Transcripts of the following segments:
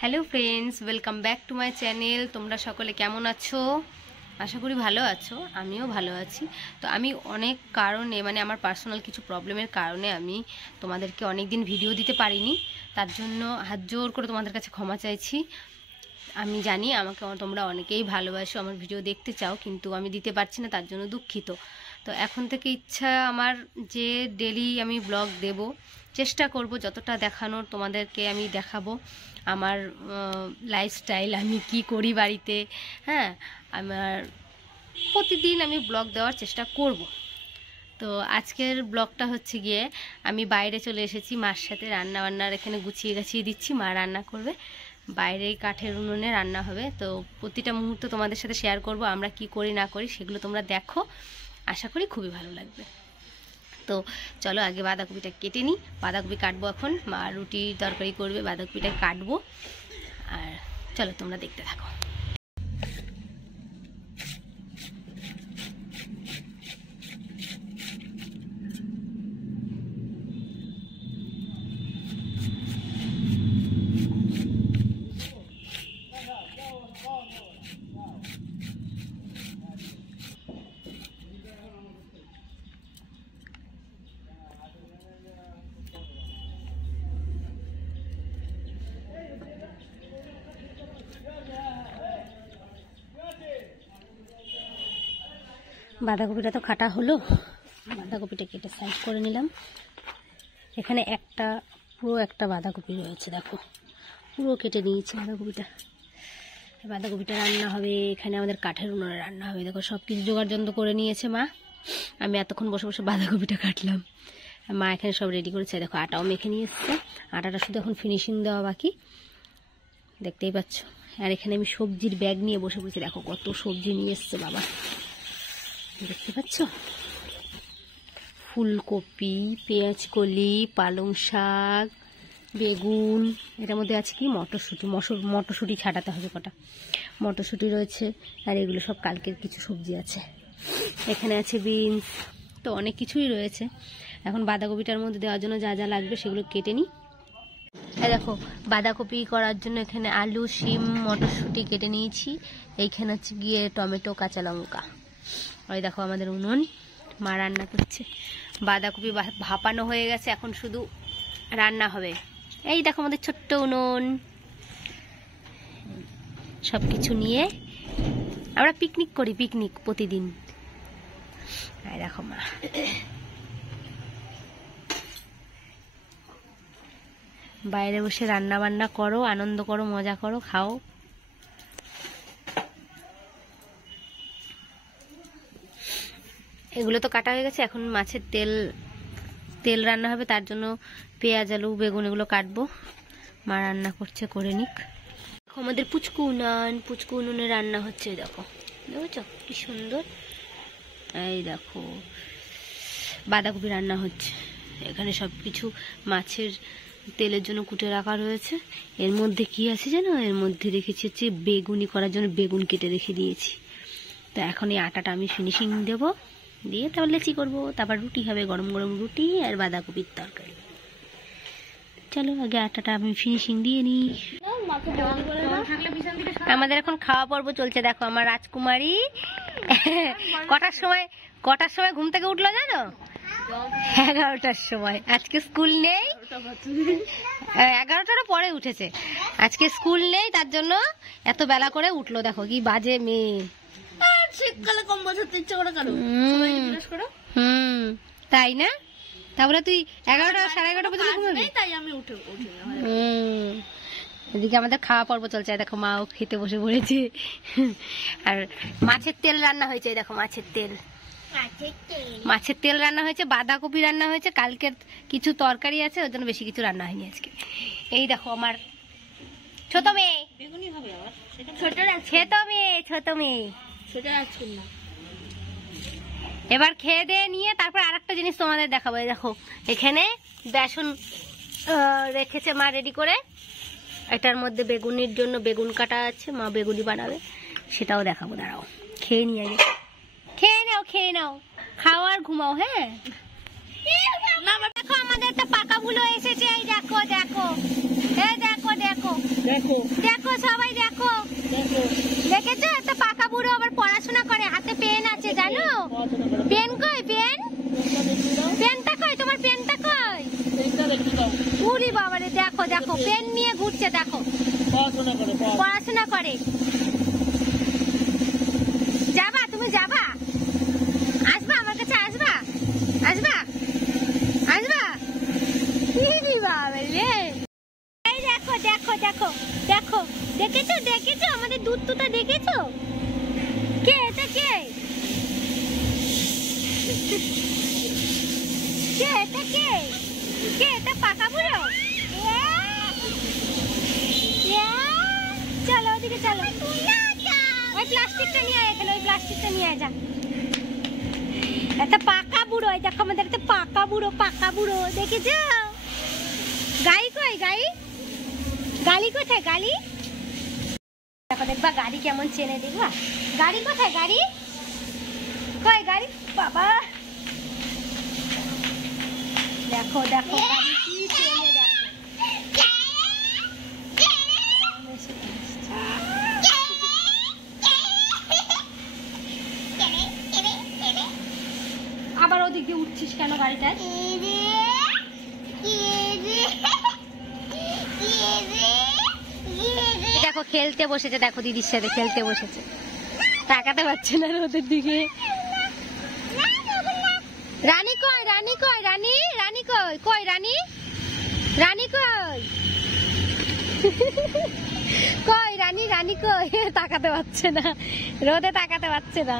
Hello friends, welcome back to my channel. তোমরা সকলে কেমন আছো? আশা করি ভালো আছো, আমিও ভালো আছি। তো আমি অনেক কারণে আমার পার্সোনাল কিছু প্রবলেমের কারণে আমি তোমাদেরকে অনেক দিন ভিডিও দিতে পারিনি। তার জন্য হাত জোর করে তোমাদের কাছে ক্ষমা চাইছি। আমি জানি আমাকে তোমরা অনেকেই ভালোবাসো, আমার ভিডিও দেখতে চাও, কিন্তু আমি দিতে পারছি না, তার জন্য দুঃখিত। তো এখন থেকে ইচ্ছা আমার যে ডেলি আমি ব্লগ দেব, চেষ্টা করব যতটা দেখানোর তোমাদেরকে আমি দেখাবো। আমার লাইফস্টাইল, আমি কি করি বাড়িতে, হ্যাঁ, আমার প্রতিদিন আমি ব্লগ দেওয়ার চেষ্টা করব। তো আজকের ব্লগটা হচ্ছে গিয়ে আমি বাইরে চলে এসেছি মার সাথে, রান্নাবান্নার এখানে গুছিয়ে গাছিয়ে দিচ্ছি, মা রান্না করবে, বাইরে কাঠের উনুনে রান্না হবে। তো প্রতিটা মুহূর্ত তোমাদের সাথে শেয়ার করব, আমরা কি করি না করি সেগুলো তোমরা দেখো, আশা করি খুবই ভালো লাগবে। তো চলো আগে বাঁধাকপিটা কেটে নিই। বাঁধাকপি কাটবো এখন, মা রুটি তরকারি করবে, বাঁধাকপিটা কাটবো, আর চলো তোমরা দেখতে থাকো। বাঁধাকপিটা তো কাটা হলো, বাঁধাকপিটা কেটে সাইড করে নিলাম। এখানে পুরো একটা বাঁধাকপি রয়েছে, দেখো পুরো কেটে নিয়েছি বাঁধাকপিটা। বাঁধাকপিটা রান্না হবে, এখানে আমাদের কাঠের উনুনে রান্না হবে। দেখো সব কিছু জোগাড় যন্ত্র করে নিয়েছে মা, আমি এতক্ষণ বসে বসে বাঁধাকপিটা কাটলাম। মা এখানে সব রেডি করেছে, দেখো আটাও মেখে নিয়ে এসছে, আটাটা শুধু এখন ফিনিশিং দেওয়া বাকি, দেখতেই পাচ্ছ। আর এখানে আমি সবজির ব্যাগ নিয়ে বসে পড়েছি, দেখো কত সবজি নিয়ে এসছে বাবা, দেখতে পাচ্ছ, ফুলকপি, পেঁয়াজকলি, পালং শাক, বেগুন, এটার মধ্যে আছে কি মটরশুঁটি ছাড়াতে হবে কটা, মটরশুঁটি রয়েছে, আর এগুলো সব কালকের কিছু সবজি আছে। এখানে আছে বিনস, তো অনেক কিছুই রয়েছে। এখন বাঁধাকপিটার মধ্যে দেওয়ার জন্য যা যা লাগবে সেগুলো কেটে নিই। দেখো বাঁধাকপি করার জন্য এখানে আলু, শিম, মটরশুঁটি কেটে নিয়েছি। এইখানে হচ্ছে গিয়ে টমেটো, কাঁচা লঙ্কা। ওই দেখো আমাদের উনুন, মা রান্না করছে। বাঁধাকপি ভাপানো হয়ে গেছে, এখন শুধু রান্না হবে। এই দেখো আমাদের ছোট্ট উনুন, সব কিছু নিয়ে আমরা পিকনিক করি, পিকনিক প্রতিদিন। এই দেখো মা, বাইরে বসে রান্না বান্না করো, আনন্দ করো, মজা করো, খাও। এগুলো তো কাটা হয়ে গেছে, এখন মাছের তেল রান্না হবে, তার জন্য পেঁয়াজ, আলু, বেগুন এগুলো কাটবো। মা রান্না করছে, করে নিক। আমাদের পুচকু উনুনে রান্না হচ্ছে, দেখো দেখেছো কি সুন্দর। এই দেখো বাঁধাকপি রান্না হচ্ছে, এখানে সব কিছু মাছের তেলের জন্য কুটে রাখা রয়েছে। এর মধ্যে কি আছে জানো, এর মধ্যে রেখেছি হচ্ছে বেগুনি করার জন্য বেগুন কেটে রেখে দিয়েছি। তো এখন এই আটাটা আমি ফিনিশিং দেবো, দিয়ে তারপর লেচি করবো, তারপর রুটি হবে, গরম গরম রুটি আর বাঁধাকপির তরকারি। চলো আগে আটাটা আমি ফিনিশিং দিয়ে নিই। আমাদের এখন খাওয়া পর্ব চলছে। দেখো আমার রাজকুমারী কটার সময় ঘুম থেকে উঠলো জানো? 11টার সময়। আজকে স্কুল নেই, 11টার পরে উঠেছে, আজকে স্কুল নেই, তার জন্য এত বেলা করে উঠলো। দেখো কি বাজে মেয়ে। শীতকালে কম বছর ইচ্ছা করে কারো তাই না? তারপরে তুই 11টা 11:30 পর্যন্ত ঘুমাবি, তাই আমি উঠে এদিকে আমাদের খাওয়া পর্ব চলছে। দেখো মাও খেতে বসে পড়েছে, আর মাছের তেল রান্না হয়েছে। দেখো মাছের তেল রান্না হয়েছে, বাঁধাকপি রান্না হয়েছে, কালকের কিছু তরকারি আছে, ওর জন্য বেশি কিছু রান্না হয়নি আজকে। এই দেখো আমার ছোট মেয়ে, ছোট মেয়ে এবার খেয়ে দিয়ে নিয়ে তারপর আরেকটা জিনিস তোমাদের দেখাবো। দেখো এখানে বেসন রেখেছে মা রেডি করে, এটার মধ্যে বেগুনির জন্য বেগুন কাটা আছে, মা বেগুনি বানাবে, সেটাও দেখাবো। দাঁড়াও খেয়ে নিয়ে আগে, খেয়ে নাও, খাও আর ঘুমাও। হ্যাঁ দেখো আমাদের তো পাকা বুলো এসেছে, এই দেখো, এই দেখো দেখো দেখো সবাই দেখো, দেখো দেখেছো একটা পাকা বুড়ো আবার পড়াশোনা করে, হাতে পেন আছে জানো? পড়াশোনা করো। পেন কই? পেন পেনটা দেখি দাও, পেনটা কই? তোমার পেনটা কই? পেনটা দেখি দাও। উরি বাবারে, দেখো দেখো পেন নিয়ে ঘুরছে, দেখো পড়াশোনা করো, পড়াশোনা করে। যাবা তুমি, যাবা? আসবা আমার কাছে, আসবা? আসবা? আসবা? ইরি বাবারে, এই দেখো দেখো দেখো দেখো, দেখেছো দেখেছো আমাদের দুধ তুতা, দেখেছো? কে এটা? কে কে এটা? কে কে এটা? পাকা বুড়ো? চলো ওদিকে চলো, ওই প্লাস্টিকটা নিয়ে আয় এখানে, ওই প্লাস্টিকটা নিয়ে আয় যা। একটা পাকা বুড়ো, এই দেখো আমাদের একটা পাকা বুড়ো, পাকা বুড়ো, দেখেছো? গাড়ি কই? গাড়ি গাড়ি কোথায়? গাড়ি দেখো, দেখবা গাড়ি কেমন চেনে, দেখবা গাড়ি কোথায়? গাড়ি কই? গাড়ি বাবা, দেখো দেখো গাড়ি কি চেনে, দেখো। আবার ওদিক দিয়ে উঠছিস কেন গাড়িটায়? দেখো খেলতে বসেছে, দেখো দিদির সাথে খেলতে বসেছে, তাকাতে পারছে না ওদের দিকে। রানী কই? রানী কই? রানী রানী কই? কই রানী? রানী কই? কই রানী? রানী কই? তাকাতে পারছে না, রোদে তাকাতে পারছে না।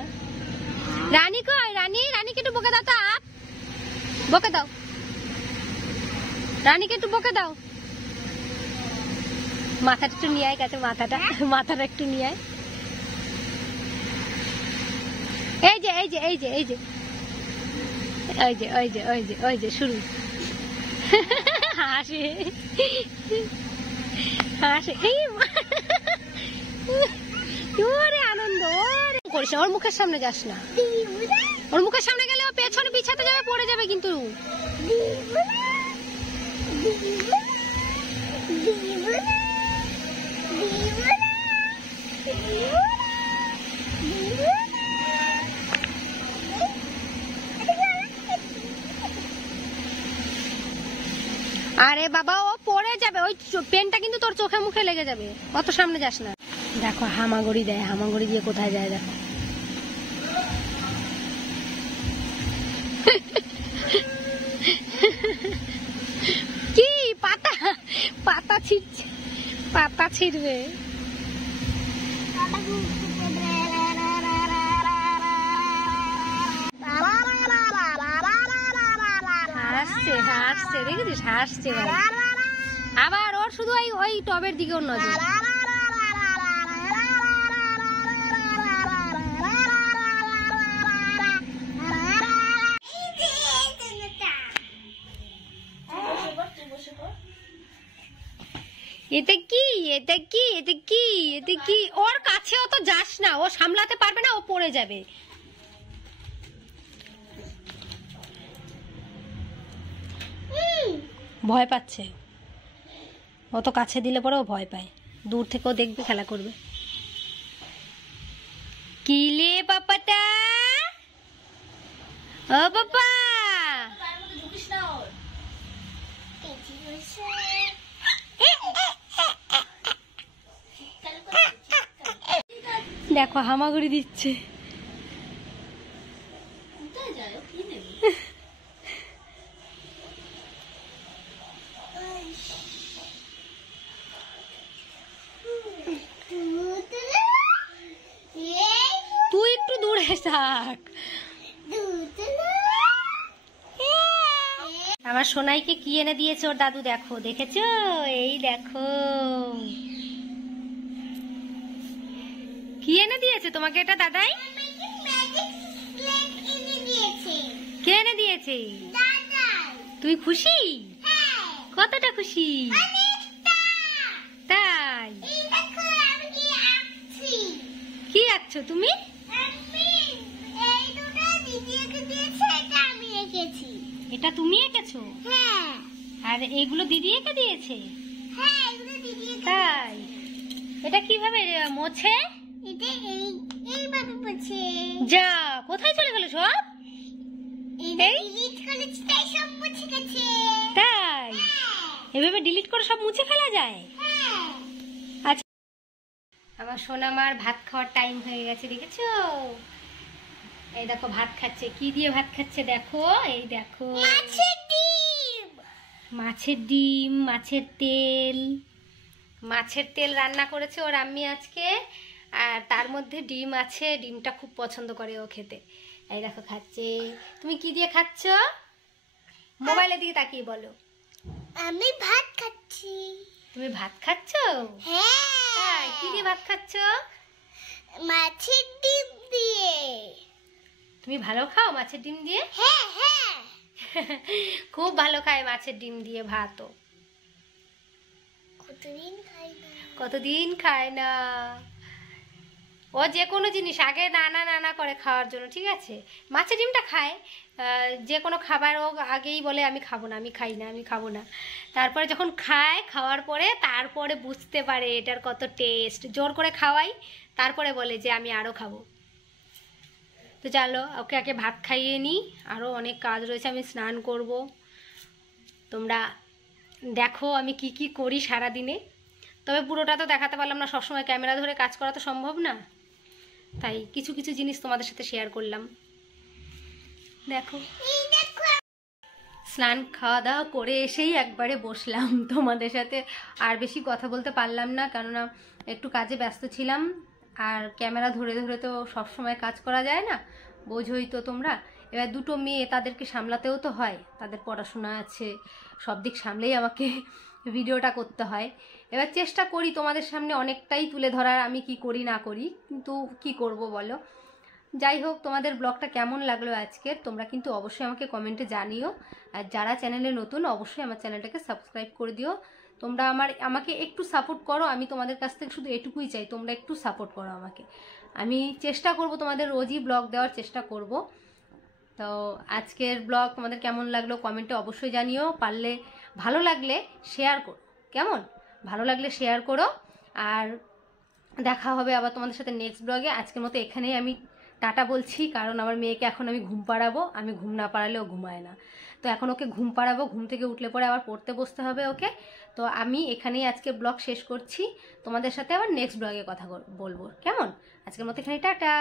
রানী কই? রানী রানীকে একটু বকে দাও তো, আপ বকে দাও, রানীকে একটু বকে দাও। মাথাটা একটু নিয়ে আয়, কাছে মাথাটা, মাথাটা একটু নিয়ে আয়। এই যে এই যে এই যে এই যে ওই যে ওই যে ওই যে ওই যে শুরু, হাসে হাসে, এই ওরে আনন্দ, ওরে করিস না, ওর মুখের সামনে যাস না, ওর মুখের সামনে গেলে ও পেছনে বিছাতে যাবে, পড়ে যাবে কিন্তু। আরে বাবা ও পড়ে যাবে, ওই পেনটা কিন্তু তোর চোখে মুখে লেগে যাবে, অত সামনে যাস না। দেখো হামাগুড়ি দেয়, হামাগুড়ি দিয়ে কোথায় যায় দেখো। কি পাতা, পাতা ছিঁড়ছে, পাতা ছিঁড়বে। হাসছে হাসছে, দেখেছিস হাসছে ভাই। আবার ওর শুধু ওই টবের দিকে ওর নজর। এটা কি? এটা কি? এটা কি? এটা কি? ওর কাছেও তো যাস না, ও সামলাতে পারবে না, ও পড়ে যাবে। ভয় পাচ্ছে, অত কাছে দিলে পরে ও ভয় পায়, দূর থেকেও দেখবে, খেলা করবে। কি লে পাপাটা? ও পাপা, দেখো হামাগুড়ি দিচ্ছে। তুই একটু দূরে থাক। আমার সোনাইকে কি এনে দিয়েছে ওর দাদু, দেখো, দেখেছো? এই দেখো কি এনে দিয়েছে তোমাকে এটা দাদাই। কে এনে দিয়েছে? তুই খুশি? কতটা খুশি? তাই? কি আঁকছো তুমি? এটা তুমি এঁকেছো? আর এগুলো দিদি এঁকে দিয়েছে? তাই? এটা কিভাবে মোছে? এটা এইভাবে মুছে। যা, কোথায় চলে গেল সব? এটা ডিলিট করেছি তাই সব মুছে গেছে। তাই এভাবে ডিলিট করে সব মুছে ফেলা যায়? হ্যাঁ। আচ্ছা, আমার সোনামার ভাত খাওয়ার টাইম হয়ে গেছে, দেখেছো? এই দেখো ভাত খাচ্ছে। কি দিয়ে ভাত খাচ্ছে দেখো, এই দেখো মাছের ডিম। মাছের ডিম, মাছের তেল। মাছের তেল রান্না করেছে ওর আম্মি আজকে, আর তার মধ্যে ডিম আছে। ডিমটা খুব পছন্দ করে ও খেতে। এই দেখো খাচ্ছে। তুমি কি দিয়ে খাচ্ছ? মোবাইলের দিকে তাকিয়ে বলো। আমি ভাত খাচ্ছি। তুমি ভাত খাচ্ছ? হ্যাঁ। তাই, কি দিয়ে ভাত খাচ্ছ? মাছের ডিম দিয়ে। তুমি ভালো খাও মাছের ডিম দিয়ে? হ্যাঁ হ্যাঁ। খুব ভালো খায় মাছের ডিম দিয়ে ভাতও। কতদিন খাই না। কতদিন খায় না। ও যে কোনো জিনিস আগে নানা নানা করে খাওয়ার জন্য, ঠিক আছে? মাছের ডিমটা খায়, যে কোনো খাবার ও আগেই বলে আমি খাবো না, আমি খাই না, আমি খাবো না। তারপরে যখন খায়, খাওয়ার পরে তারপরে বুঝতে পারে এটার কত টেস্ট। জোর করে খাওয়াই, তারপরে বলে যে আমি আরও খাবো। তো চলো ওকে আগে ভাত খাইয়ে নিই, আরও অনেক কাজ রয়েছে, আমি স্নান করব। তোমরা দেখো আমি কি কি করি সারাদিনে। তবে পুরোটা তো দেখাতে পারলাম না, সবসময় ক্যামেরা ধরে কাজ করা তো সম্ভব না, তাই কিছু কিছু জিনিস তোমাদের সাথে শেয়ার করলাম। দেখো স্নান খাওয়া দাওয়া করে এসেই একবারে বসলাম তোমাদের সাথে। আর বেশি কথা বলতে পারলাম না, কেননা একটু কাজে ব্যস্ত ছিলাম। আর ক্যামেরা ধরে ধরে তো সব সময় কাজ করা যায় না, বোঝোই তো তোমরা। এবার দুটো মেয়ে, তাদেরকে সামলাতেও তো হয়, তাদের পড়াশোনা আছে, সব দিক সামলেই আমাকে ভিডিওটা করতে হয়। এবার চেষ্টা করি তোমাদের সামনে অনেকটাই তুলে ধরার, আমি কি করি না করি, কিন্তু কি করব বলো। যাই হোক, তোমাদের ব্লগটা কেমন লাগলো আজকের, তোমরা কিন্তু অবশ্যই আমাকে কমেন্টে জানিও। আর যারা চ্যানেলে নতুন, অবশ্যই আমার চ্যানেলটাকে সাবস্ক্রাইব করে দিও। তোমরা আমাকে একটু সাপোর্ট করো, আমি তোমাদের কাছ থেকে শুধু এটুকুই চাই, তোমরা একটু সাপোর্ট করো আমাকে। আমি চেষ্টা করব তোমাদের রোজই ব্লগ দেওয়ার চেষ্টা করব। তো আজকের ব্লগ তোমাদের কেমন লাগলো কমেন্টে অবশ্যই জানিও। পারলে ভালো লাগলে শেয়ার করো, কেমন? ভালো লাগলে শেয়ার করো। আর দেখা হবে আবার তোমাদের সাথে নেক্সট ব্লগে। আজকের মতো এখানেই আমি টাটা বলছি, কারণ আমার মেয়েকে এখন আমি ঘুম পাড়াবো। আমি ঘুম না পাড়ালে ও ঘুমায় না, তো এখন ওকে ঘুম পাড়াবো। ঘুম থেকে উঠলে পরে আবার পড়তে বসতে হবে ওকে। তো আমি এখানেই আজকে ব্লগ শেষ করছি, তোমাদের সাথে আবার নেক্সট ব্লগে কথা বলবো, কেমন? আজকের মতো এখানে টাটা।